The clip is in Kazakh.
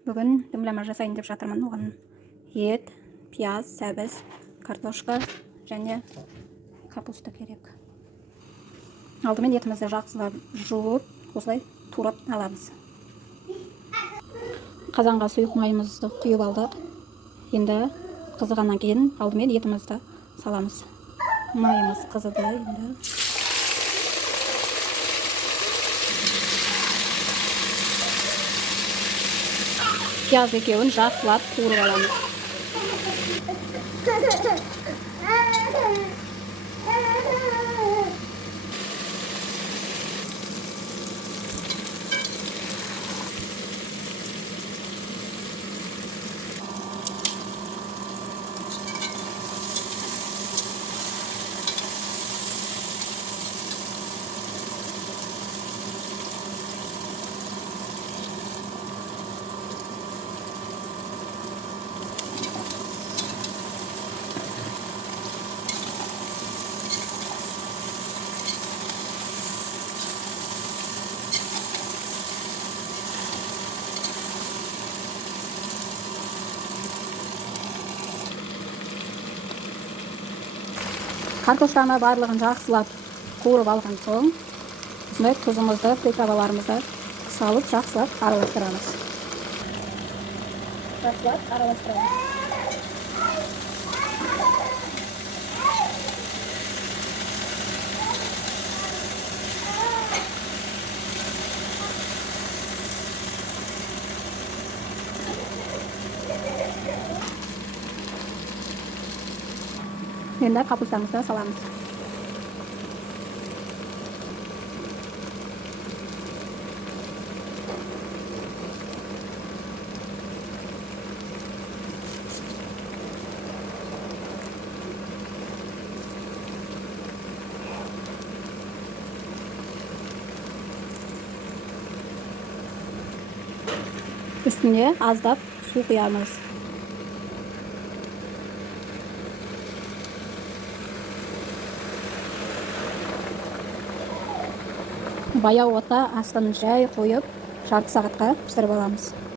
Бүгін дүмләмә жасайын деп жатырмын. Оған ет, пияз, сәбіз, картошка және капуста керек. Алдымен етімізді жақсылап жуып, осылай турап аламыз. Қазанға сұйық майымызды құйып алдық. Енді қызығаннан кейін алдымен етімізді саламыз. Майымыз қызыды енді. Пияз екеуін жақсылап турып аламыз. Картошканы барлығын жақсылап қуырып алған соң, осындай тұзымызды, приправаларымызды салып жақсылап араластырамыз. Енді капустамызды саламыз. Üstüne azdап su құямыз. Баяу отта астын жай қойып, жарты сағатқа пісіріп аламыз.